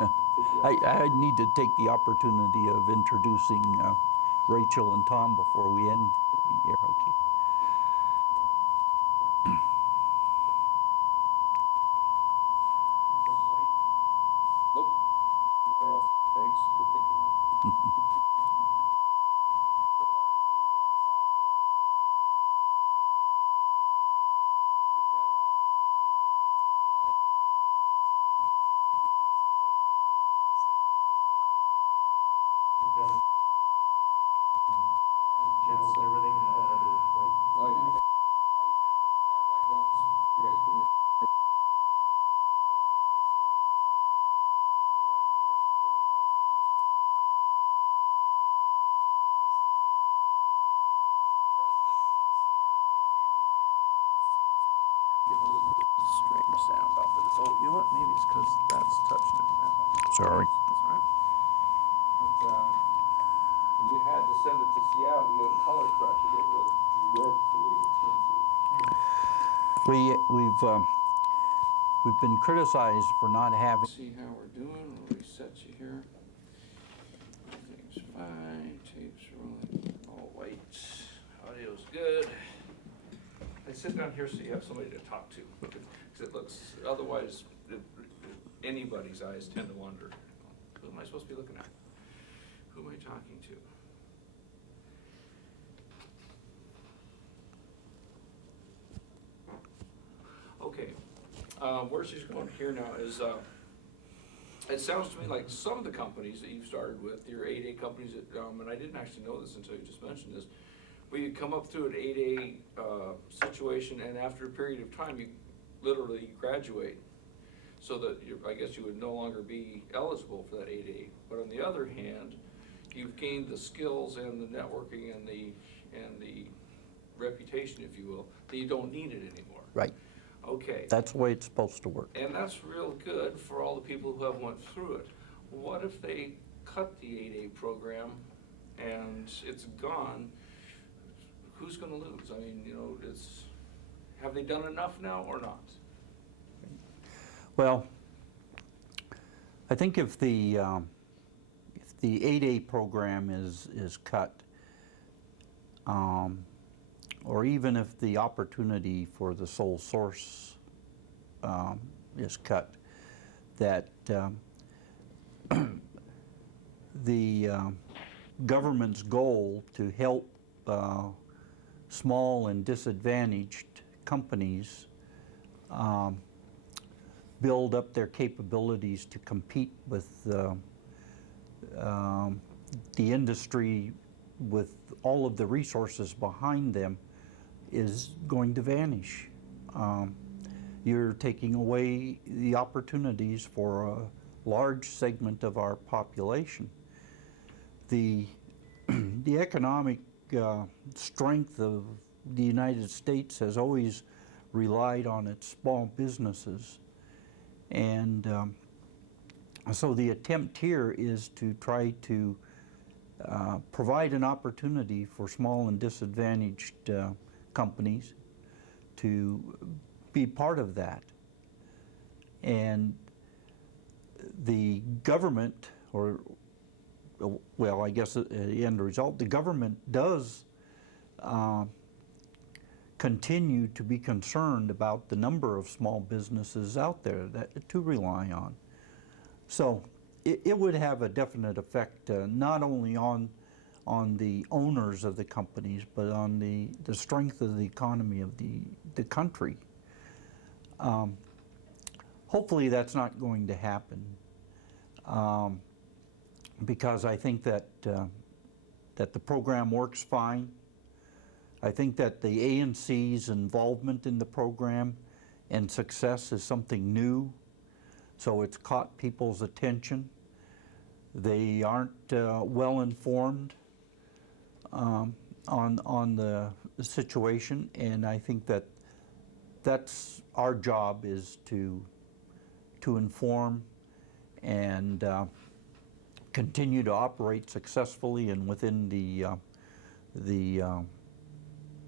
I need to take the opportunity of introducing Rachel and Tom before we end here. Okay. Nope. They're all, thanks. Good thinking. Channels and everything, and all had to wait. Oh, yeah. Strange sound off of this. Oh, you know what? Maybe it's because that's touching it that way. Sorry. That's all right. But when you had to send it to Seattle to get a color corrected, it was dreadfully expensive. We've been criticized for not having. See how we're doing. We'll reset you here. Everything's fine. Tape's rolling. All white. Audio's good. I sit down here so you have somebody to talk to, because it looks, otherwise, anybody's eyes tend to wander. Who am I supposed to be looking at? Who am I talking to? Okay, where she's going here now is, it sounds to me like some of the companies that you've started with, your 8A companies, that, and I didn't actually know this until you just mentioned this, where you come up through an 8A situation, and after a period of time, you literally graduate, so that I guess you would no longer be eligible for that 8A. But on the other hand, you've gained the skills and the networking and the reputation, if you will, that you don't need it anymore. Right. Okay. That's the way it's supposed to work. And that's real good for all the people who have went through it. What if they cut the 8A program and it's gone? Who's going to lose? I mean, you know, have they done enough now or not? Well, I think if the 8A program is cut, or even if the opportunity for the sole source is cut, that the government's goal to help small and disadvantaged companies build up their capabilities to compete with the industry with all of the resources behind them is going to vanish. You're taking away the opportunities for a large segment of our population. The economic strength of the United States has always relied on its small businesses, and so the attempt here is to try to provide an opportunity for small and disadvantaged companies to be part of that. And the government, or well, I guess the end result, the government does continue to be concerned about the number of small businesses out there to rely on. So it would have a definite effect, not only on the owners of the companies, but on the strength of the economy of the country. Hopefully that's not going to happen, because I think that the program works fine. I think that the ANC's involvement in the program and success is something new, so it's caught people's attention. They aren't well informed on the situation, and I think that that's our job, is to inform and continue to operate successfully and within the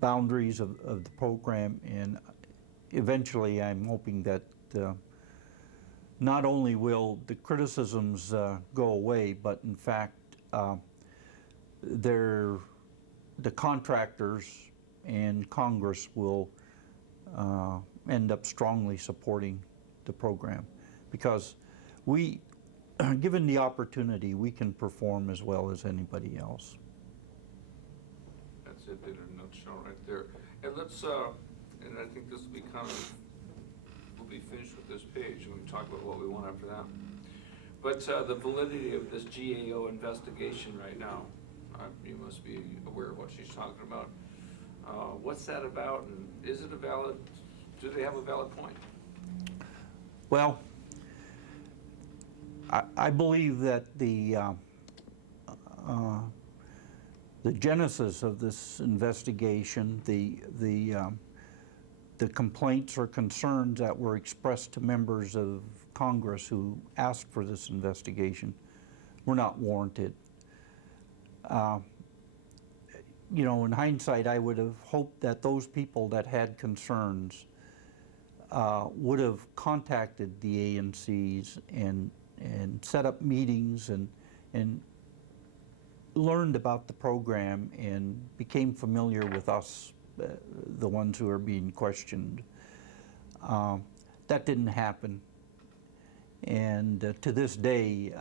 boundaries of the program. And eventually I'm hoping that not only will the criticisms go away, but in fact, the contractors and Congress will end up strongly supporting the program, because we, given the opportunity, we can perform as well as anybody else. That's it in a nutshell right there. And let's, and I think this will be kind of, we'll be finished with this page and we can talk about what we want after that. But the validity of this GAO investigation right now, you must be aware of what she's talking about. What's that about, and is it a valid, do they have a valid point? Well, I believe that the genesis of this investigation, the complaints or concerns that were expressed to members of Congress who asked for this investigation were not warranted. You know, in hindsight, I would have hoped that those people that had concerns would have contacted the ANCs and set up meetings and learned about the program and became familiar with us, the ones who are being questioned. That didn't happen. And to this day,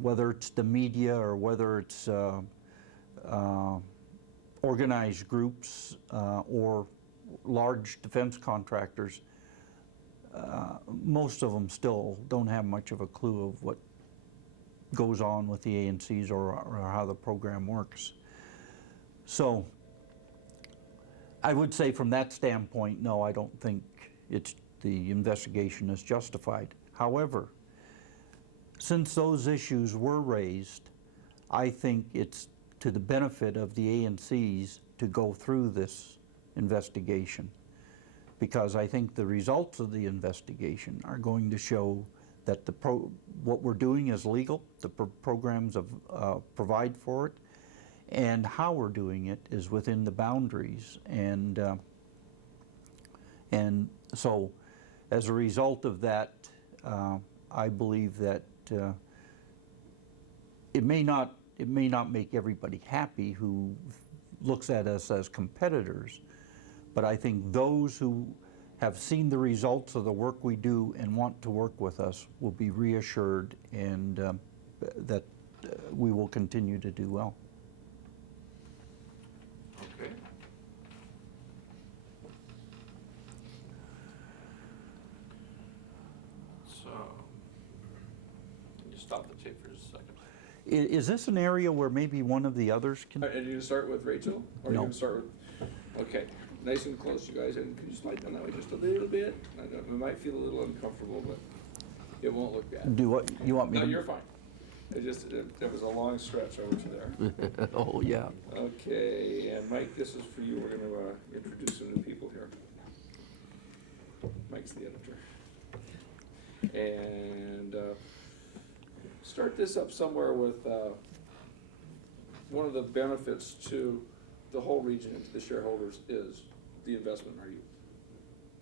whether it's the media or whether it's organized groups or large defense contractors, most of them still don't have much of a clue of what goes on with the ANCs or how the program works. So I would say from that standpoint, no, I don't think the investigation is justified. However, since those issues were raised, I think it's to the benefit of the ANCs to go through this investigation, because I think the results of the investigation are going to show that what we're doing is legal, the programs provide for it, and how we're doing it is within the boundaries. And so as a result of that, I believe that it may not make everybody happy who looks at us as competitors, but I think those who have seen the results of the work we do and want to work with us will be reassured, and that we will continue to do well. Okay. So, can you stop the tape for just a second? Is this an area where maybe one of the others can? Are you going to start with Rachel? Or are you No. going to start with? Okay, nice and close, you guys. And can you slide down that way just a little bit? I know we might feel a little uncomfortable, but it won't look bad. Do what you want me No, to? you're fine. There was a long stretch over to there. Oh, yeah. Okay, and Mike, this is for you. We're going to introduce some new people here. Mike's the editor. And start this up somewhere with one of the benefits to the whole region and to the shareholders is the investment in our youth.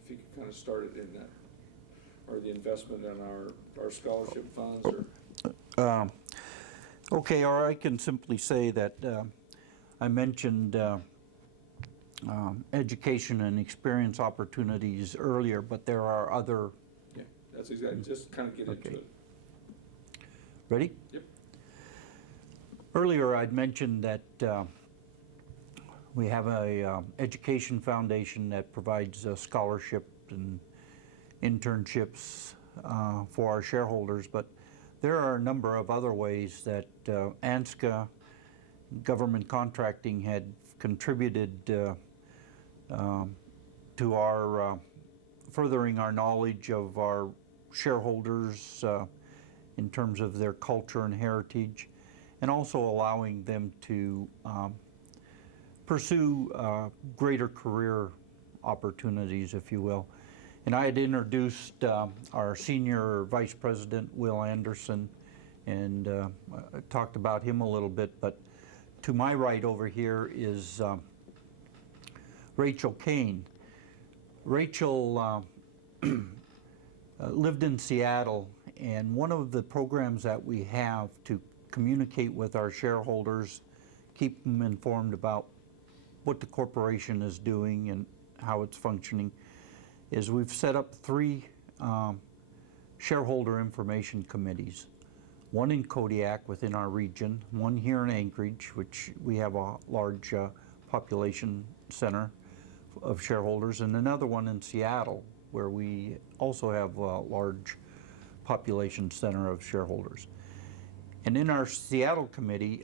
If you could kind of start it in that, or the investment in our scholarship funds, or Okay, or I can simply say that I mentioned education and experience opportunities earlier, but there are other. yeah, that's exactly. Just kind of get into Okay. it. Ready? Yep. Earlier I'd mentioned that we have a education foundation that provides scholarship and internships for our shareholders, but there are a number of other ways that ANSCA, government contracting, had contributed to our furthering our knowledge of our shareholders in terms of their culture and heritage, and also allowing them to pursue greater career opportunities, if you will. And I had introduced our senior vice president, Will Anderson, and talked about him a little bit, but to my right over here is Rachel Kane. Rachel lived in Seattle, and one of the programs that we have to communicate with our shareholders, keep them informed about what the corporation is doing and how it's functioning, is we've set up 3 shareholder information committees. One in Kodiak within our region, one here in Anchorage, which we have a large population center of shareholders, and another one in Seattle, where we also have a large population center of shareholders. And in our Seattle committee,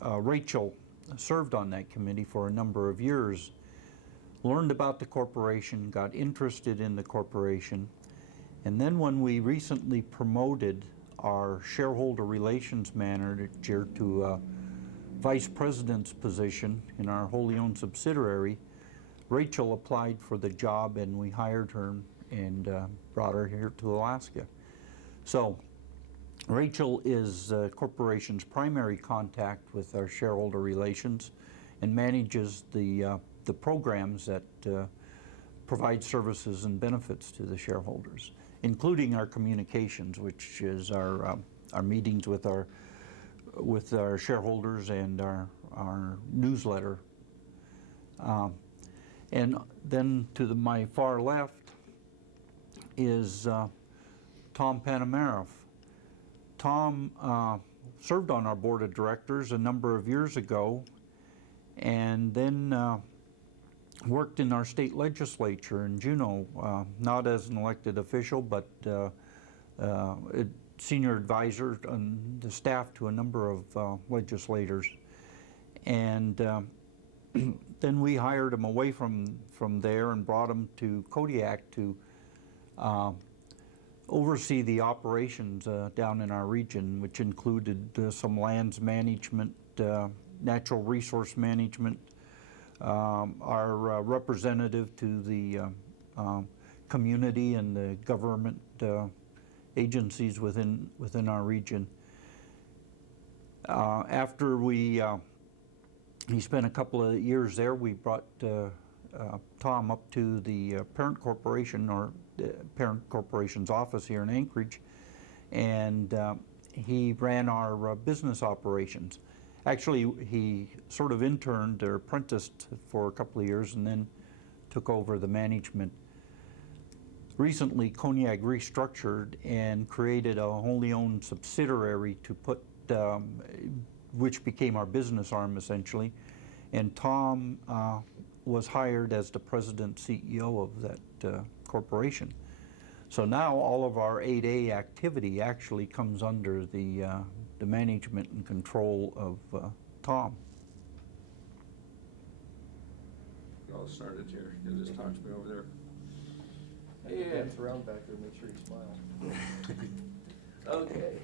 Rachel served on that committee for a number of years, learned about the corporation, got interested in the corporation, and then when we recently promoted our shareholder relations manager to a vice president's position in our wholly owned subsidiary, Rachel applied for the job and we hired her and brought her here to Alaska. So Rachel is the corporation's primary contact with our shareholder relations and manages the programs that provide services and benefits to the shareholders, including our communications, which is our meetings with our shareholders and our newsletter. And then to my far left is Tom Panamaroff. Tom served on our board of directors a number of years ago, and then worked in our state legislature in Juneau, not as an elected official, but a senior advisor on the staff to a number of legislators. And then we hired him away from there and brought him to Kodiak to oversee the operations down in our region, which included some lands management, natural resource management, our representative to the community and the government agencies within our region. After he spent a couple of years there, we brought Tom up to the parent corporation, or the parent corporation's office here in Anchorage, and he ran our business operations. Actually, he sort of interned or apprenticed for a couple of years and then took over the management. Recently, Koniag restructured and created a wholly owned subsidiary to put, which became our business arm essentially. And Tom was hired as the president CEO of that corporation. So now all of our 8A activity actually comes under the management and control of Tom. I'll start it here. You'll just talk to me over there. And dance around back there, make sure you smile. Okay.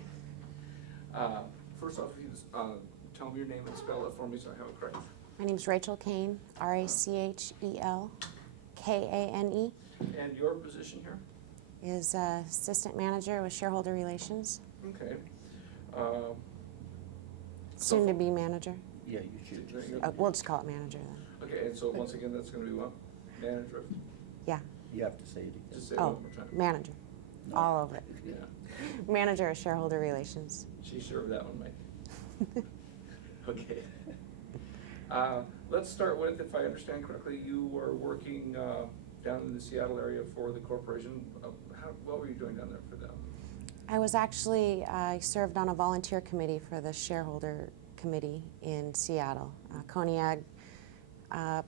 First off, if you just, tell me your name and spell it for me so I have it correct. My name's Rachel Kane, Rachelkane, And your position here? is Assistant Manager with Shareholder Relations, Okay. soon to be Manager. Yeah, you should just say. We'll just call it Manager then. Okay, and so once again, that's gonna be what? Manager of, Yeah. You have to say it again. just say it Oh, one more time. Manager, all over it. Yeah, Manager of Shareholder Relations. she served that one, Mike. Okay. Let's start with, if I understand correctly, you were working down in the Seattle area for the corporation. What were you doing down there for them? I served on a volunteer committee for the shareholder committee in Seattle. Koniag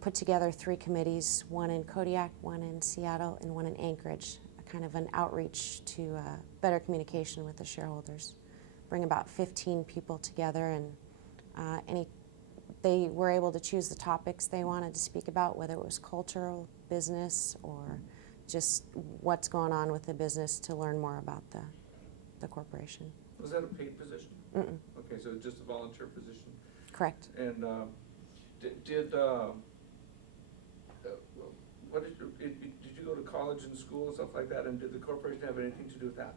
put together 3 committees, one in Kodiak, one in Seattle, and one in Anchorage, kind of an outreach to better communication with the shareholders. Bring about 15 people together, and they were able to choose the topics they wanted to speak about, whether it was cultural, business, or just what's going on with the business, to learn more about the corporation. Was that a paid position? Mm-mm. Okay, so just a volunteer position. Correct. And did you go to college and school and stuff like that, and did the corporation have anything to do with that?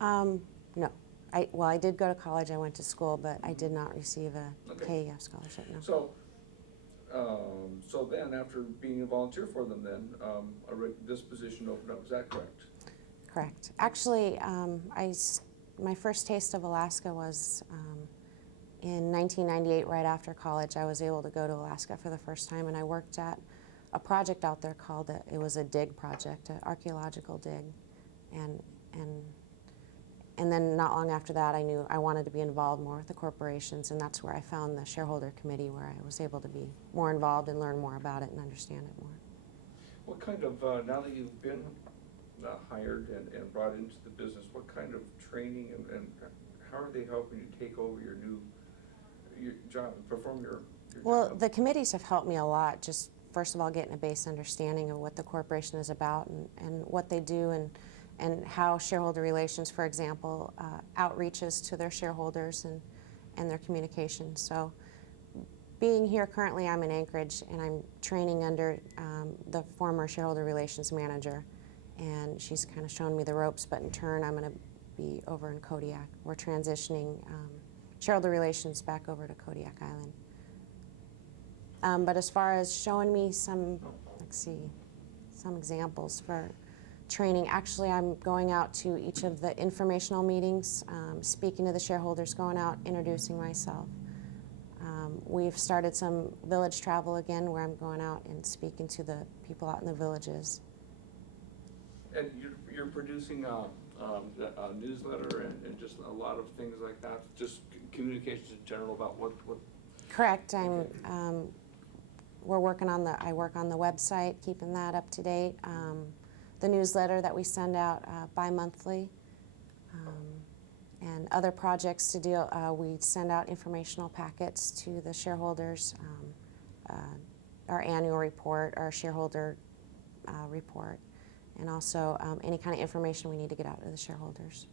No. I did go to college, I went to school, but I did not receive a Okay. KEF scholarship, no. So then after being a volunteer for them then, this position opened up, is that correct? Correct. Actually, my first taste of Alaska was in 1998, right after college. I was able to go to Alaska for the first time, and I worked at a project out there called, it was a dig project, an archaeological dig. And then not long after that, I knew I wanted to be involved more with the corporations, and that's where I found the shareholder committee, where I was able to be more involved and learn more about it and understand it more. What kind of, now that you've been hired and brought into the business, what kind of training and how are they helping you take over your job, perform your Well, job? the committees have helped me a lot, just first of all getting a base understanding of what the corporation is about and what they do and how shareholder relations, for example, outreaches to their shareholders and their communications. So being here currently, I'm in Anchorage, and I'm training under the former shareholder relations manager, and she's kind of shown me the ropes, but in turn I'm going to be over in Kodiak. We're transitioning shareholder relations back over to Kodiak Island. But as far as showing me some, some examples for training, actually I'm going out to each of the informational meetings, speaking to the shareholders, going out, introducing myself. We've started some village travel again, where I'm going out and speaking to the people out in the villages. And you're producing a newsletter and just a lot of things like that, just communications in general about what. Correct. We're working on I work on the website, keeping that up to date. The newsletter that we send out bi-monthly, and other projects to deal. We send out informational packets to the shareholders, our annual report, our shareholder report, and also any kind of information we need to get out to the shareholders.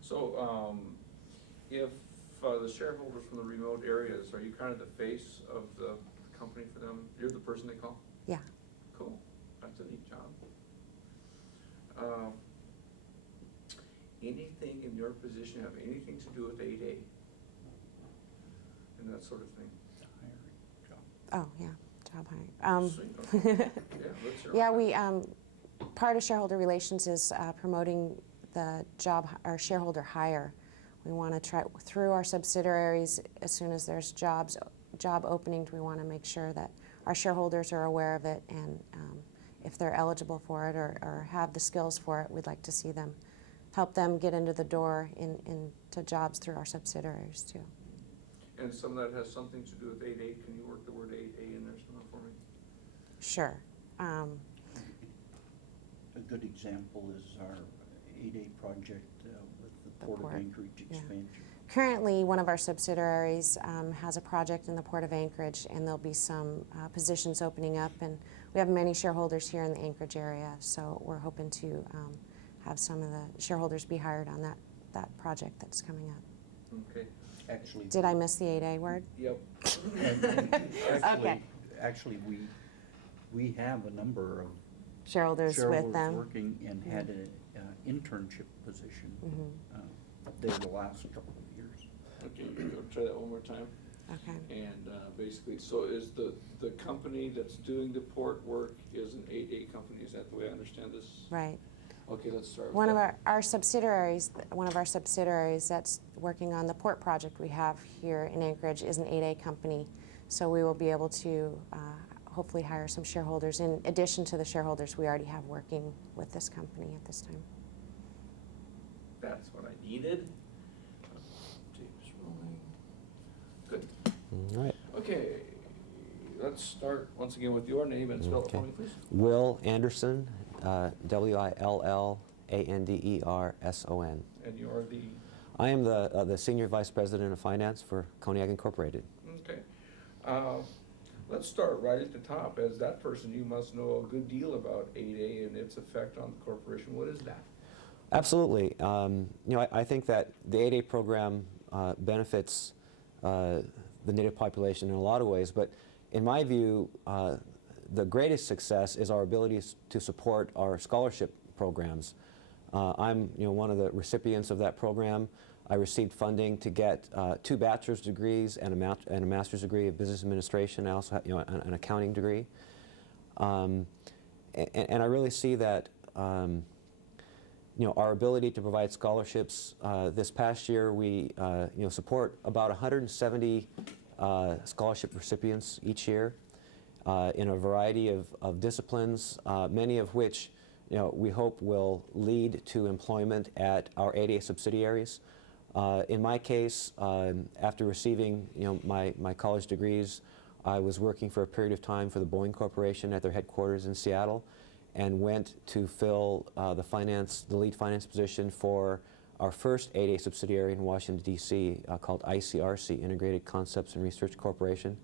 So if the shareholders from the remote areas, are you kind of the face of the company for them? You're the person they call? Yeah. Cool. That's a neat job. Anything in your position have anything to do with 8A and that sort of thing? Oh, yeah, job hiring. Sweet, okay. Yeah, let's hear Yeah, about we, part of shareholder relations is promoting the our shareholder hire. We want to try, through our subsidiaries, as soon as there's job openings, we want to make sure that our shareholders are aware of it, and if they're eligible for it or have the skills for it, we'd like to see them, help them get into the door into jobs through our subsidiaries too. And some of that has something to do with 8A. Can you work the word 8A in there somewhere for me? Sure. A good example is our 8A project with the Port of Anchorage expansion. Currently, one of our subsidiaries has a project in the Port of Anchorage, and there'll be some positions opening up, and we have many shareholders here in the Anchorage area, so we're hoping to have some of the shareholders be hired on that project that's coming up. Okay. Actually, Did I miss the 8A word? Yep. Okay. Actually, we have a number of Shareholders with them. working and had an internship position there the last couple of years. Okay, you go try that one more time. Okay. And basically, so is the company that's doing the port work is an 8A company, is that the way I understand this? Right. Okay, let's start with One of that. our subsidiaries, that's working on the port project we have here in Anchorage is an 8A company, so we will be able to hopefully hire some shareholders in addition to the shareholders we already have working with this company at this time. That's what I needed. James rolling. Good. All right. Okay, let's start once again with your name and spell it for me, please. Will Anderson, Willanderson. And you're the, I am the Senior Vice President of Finance for Koniag Incorporated. okay. Let's start right at the top. As that person, you must know a good deal about 8A and its effect on the corporation. What is that? Absolutely. I think that the 8A program benefits the Native population in a lot of ways, but in my view, the greatest success is our ability to support our scholarship programs. I'm one of the recipients of that program. I received funding to get 2 bachelor's degrees and a master's degree of business administration. I also have an accounting degree. And I really see that our ability to provide scholarships. This past year, we support about 170 scholarship recipients each year in a variety of disciplines, many of which we hope will lead to employment at our 8A subsidiaries. In my case, after receiving my college degrees, I was working for a period of time for the Boeing Corporation at their headquarters in Seattle, and went to fill the lead finance position for our first 8A subsidiary in Washington, D.C., called ICRC, Integrated Concepts and Research Corporation.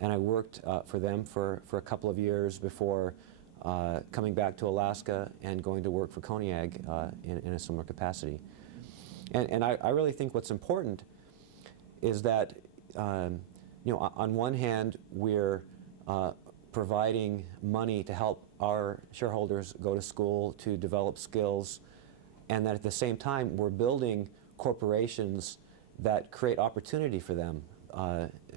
And I worked for them for a couple of years before coming back to Alaska and going to work for Koniag in a similar capacity. And I really think what's important is that, on one hand, we're providing money to help our shareholders go to school to develop skills, and that at the same time we're building corporations that create opportunity for them,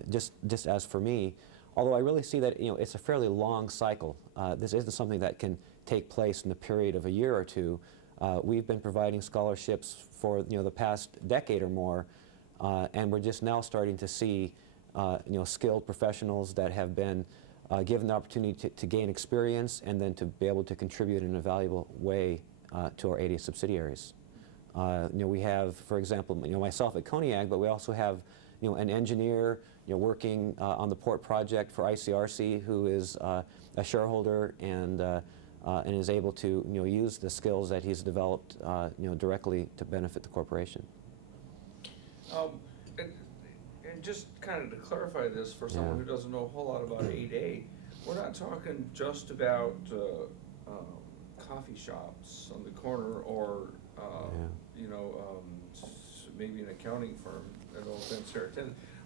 just as for me. Although I really see that it's a fairly long cycle. This isn't something that can take place in the period of a year or two. We've been providing scholarships for the past decade or more, and we're just now starting to see skilled professionals that have been given the opportunity to gain experience and then to be able to contribute in a valuable way to our 8A subsidiaries. We have, for example, myself at Koniag, but we also have an engineer working on the port project for ICRC who is a shareholder and is able to use the skills that he's developed directly to benefit the corporation. And just kind of to clarify this for someone who doesn't know a whole lot about 8A, we're not talking just about coffee shops on the corner or maybe an accounting firm. No offense here,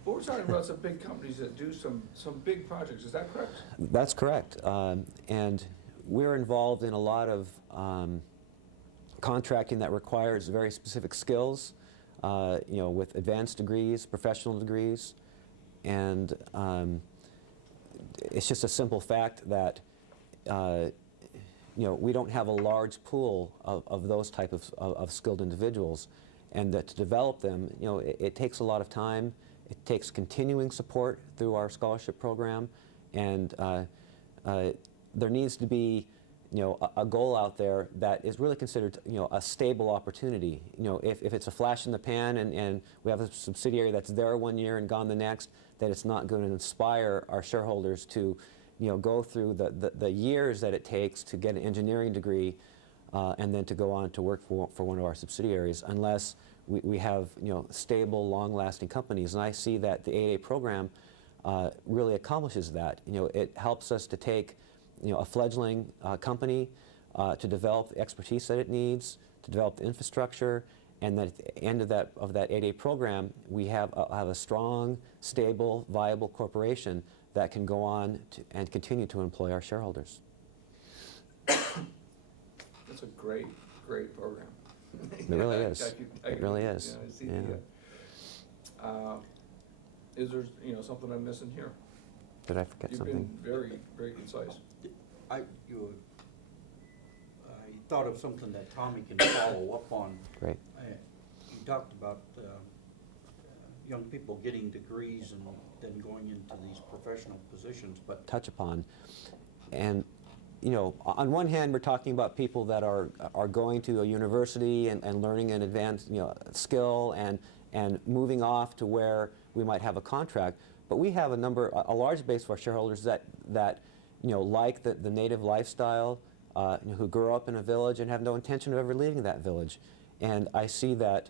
but we're talking about some big companies that do some big projects. Is that correct? That's correct. And we're involved in a lot of contracting that requires very specific skills. With advanced degrees, professional degrees, and it's just a simple fact that we don't have a large pool of those type of skilled individuals, and that to develop them, it takes a lot of time. It takes continuing support through our scholarship program, and there needs to be a goal out there that is really considered, a stable opportunity. If it's a flash in the pan and we have a subsidiary that's there one year and gone the next, that it's not going to inspire our shareholders to, go through the years that it takes to get an engineering degree and then to go on to work for one of our subsidiaries, unless we have, stable, long-lasting companies. And I see that the 8A program really accomplishes that. It helps us to take a fledgling company to develop the expertise that it needs, to develop the infrastructure, and that at the end of that 8A program, we have a strong, stable, viable corporation that can go on and continue to employ our shareholders. That's a great program. It really is. It really is. I see is there something I'm missing here? Did I forget something? You've been very, very concise. I thought of something that Tommy can follow up on. Great. You talked about young people getting degrees and then going into these professional positions, but Touch upon. And on one hand, we're talking about people that are going to a university and learning an advanced skill and moving off to where we might have a contract. But we have a large base of our shareholders that like the native lifestyle, who grew up in a village and have no intention of ever leaving that village. And I see that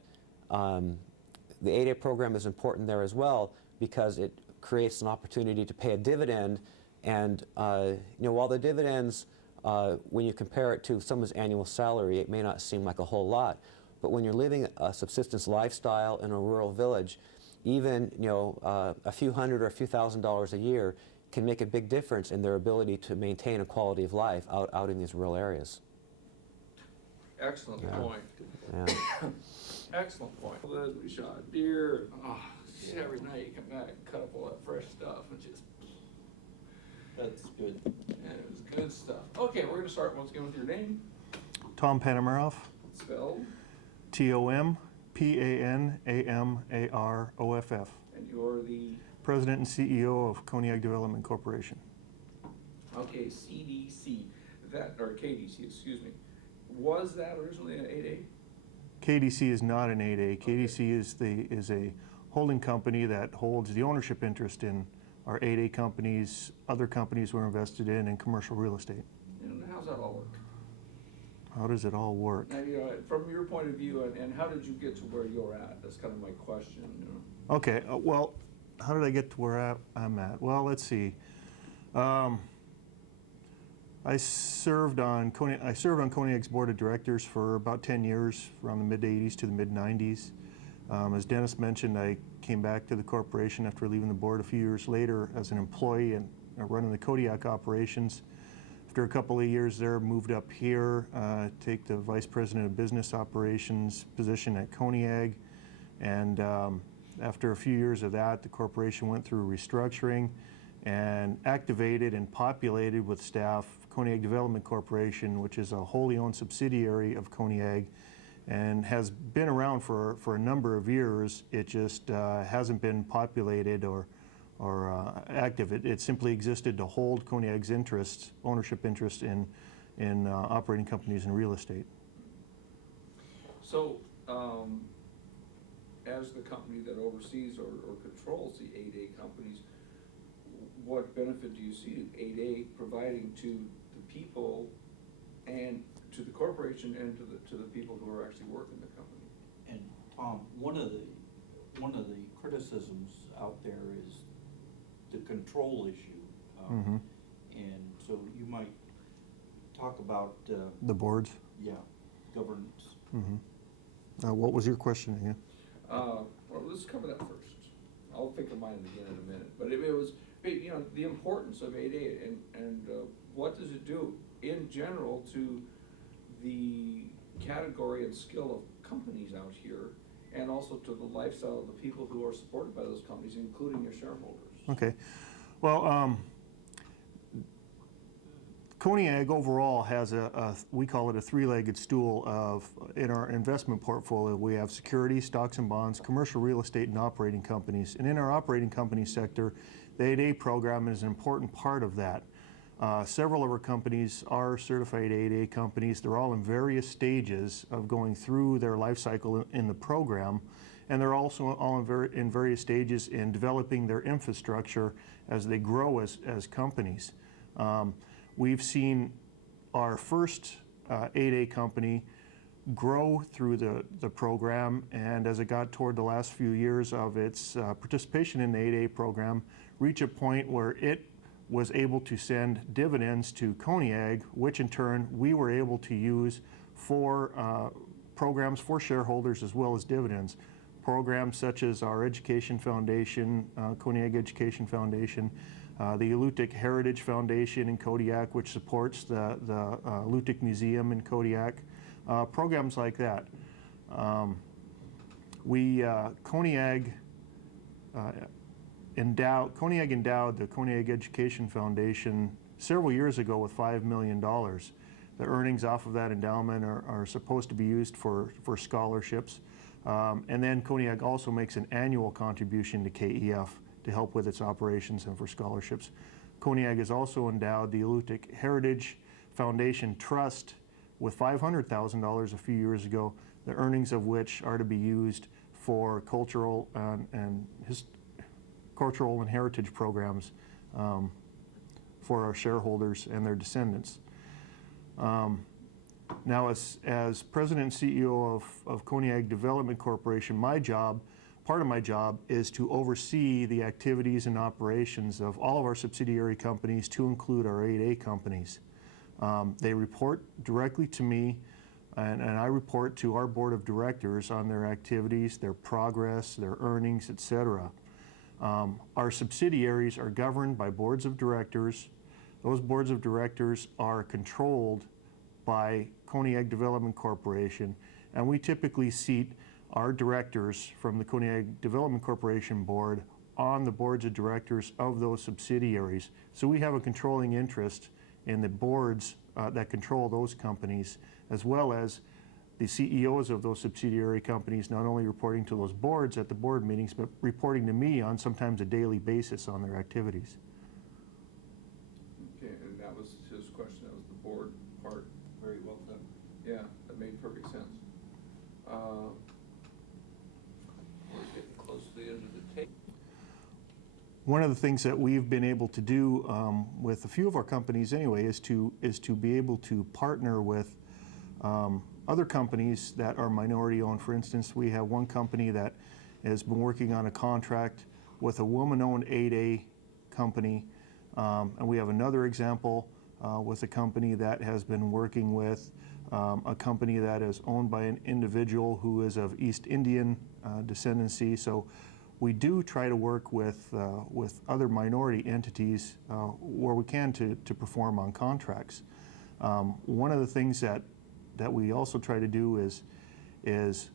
the 8A program is important there as well, because it creates an opportunity to pay a dividend. And while the dividends, when you compare it to someone's annual salary, it may not seem like a whole lot. But when you're living a subsistence lifestyle in a rural village, even a few hundred or a few $1,000s a year can make a big difference in their ability to maintain a quality of life out in these rural areas. Excellent Yeah. point. Yeah. Excellent point. We shot deer. Every night you come back and cut up all that fresh stuff and just. That's good. And it was good stuff. Okay, we're going to start once again with your name. Tom Panamaroff. Let's spelled? TomPanamaroff, And you're the, President and CEO of Koniag Development Corporation. okay, CDC, that, or KDC, excuse me. Was that originally an 8A? KDC is not an 8A. KDC is a holding company that holds the ownership interest in our 8A companies, other companies we're invested in commercial real estate. And how's that all work? How does it all work? Now, from your point of view, and how did you get to where you're at? That's kind of my question, you know? Okay, well, how did I get to where I'm at? Well, let's see. I served on Koniag's board of directors for about 10 years, around the mid-'80s to the mid-'90s. As Dennis mentioned, I came back to the corporation after leaving the board a few years later as an employee and running the Kodiak operations. After a couple of years there, moved up here, take the vice president of business operations position at Koniag. And after a few years of that, the corporation went through restructuring and activated and populated with staff Koniag Development Corporation, which is a wholly owned subsidiary of Koniag and has been around for a number of years. It just hasn't been populated or active. It simply existed to hold Koniag's interests, ownership interest in operating companies in real estate. So, as the company that oversees or controls the 8A companies, what benefit do you see 8A providing to the people and to the corporation and to the people who are actually working the company? And Tom, one of the criticisms out there is the control issue. Mhm. And so you might talk about, The boards. governance. Mhm. What was your question again? Well, let's cover that first. I'll think of mine again in a minute. But it was, you know, the importance of 8A and what does it do in general to the category and skill of companies out here, and also to the lifestyle of the people who are supported by those companies, including your shareholders? Okay. Well, Koniag overall has we call it a three-legged stool in our investment portfolio. We have securities, stocks and bonds, commercial real estate, and operating companies. And in our operating company sector, the 8A program is an important part of that. Several of our companies are certified 8A companies. They're all in various stages of going through their life cycle in the program, and they're also all in various stages in developing their infrastructure as they grow as companies. We've seen our first 8A company grow through the program, and as it got toward the last few years of its participation in the 8A program, reach a point where it was able to send dividends to Koniag, which in turn we were able to use for programs for shareholders as well as dividends. Programs such as our Education Foundation, Koniag Education Foundation, the Alutiiq Heritage Foundation in Kodiak, which supports the Alutiiq Museum in Kodiak, programs like that. Koniag endowed the Koniag Education Foundation several years ago with $5 million. The earnings off of that endowment are supposed to be used for scholarships. And then Koniag also makes an annual contribution to KEF to help with its operations and for scholarships. Koniag has also endowed the Alutiiq Heritage Foundation Trust with $500,000 a few years ago, the earnings of which are to be used for cultural and heritage programs for our shareholders and their descendants. Now, as President and CEO of Koniag Development Corporation, part of my job is to oversee the activities and operations of all of our subsidiary companies, to include our 8A companies. They report directly to me, and I report to our board of directors on their activities, their progress, their earnings, etc. Our subsidiaries are governed by boards of directors. Those boards of directors are controlled by Koniag Development Corporation, and we typically seat our directors from the Koniag Development Corporation board on the boards of directors of those subsidiaries. So we have a controlling interest in the boards that control those companies, as well as the CEOs of those subsidiary companies not only reporting to those boards at the board meetings, but reporting to me on sometimes a daily basis on their activities. Okay, and that was his question, that was the board part. Very well done. Yeah, that made perfect sense. We're getting close to the end of the tape. One of the things that we've been able to do with a few of our companies anyway is to be able to partner with other companies that are minority owned. For instance, we have one company that has been working on a contract with a woman-owned 8A company, and we have another example with a company that has been working with a company that is owned by an individual who is of East Indian descendancy. So we do try to work with other minority entities where we can to perform on contracts. One of the things that we also try to do is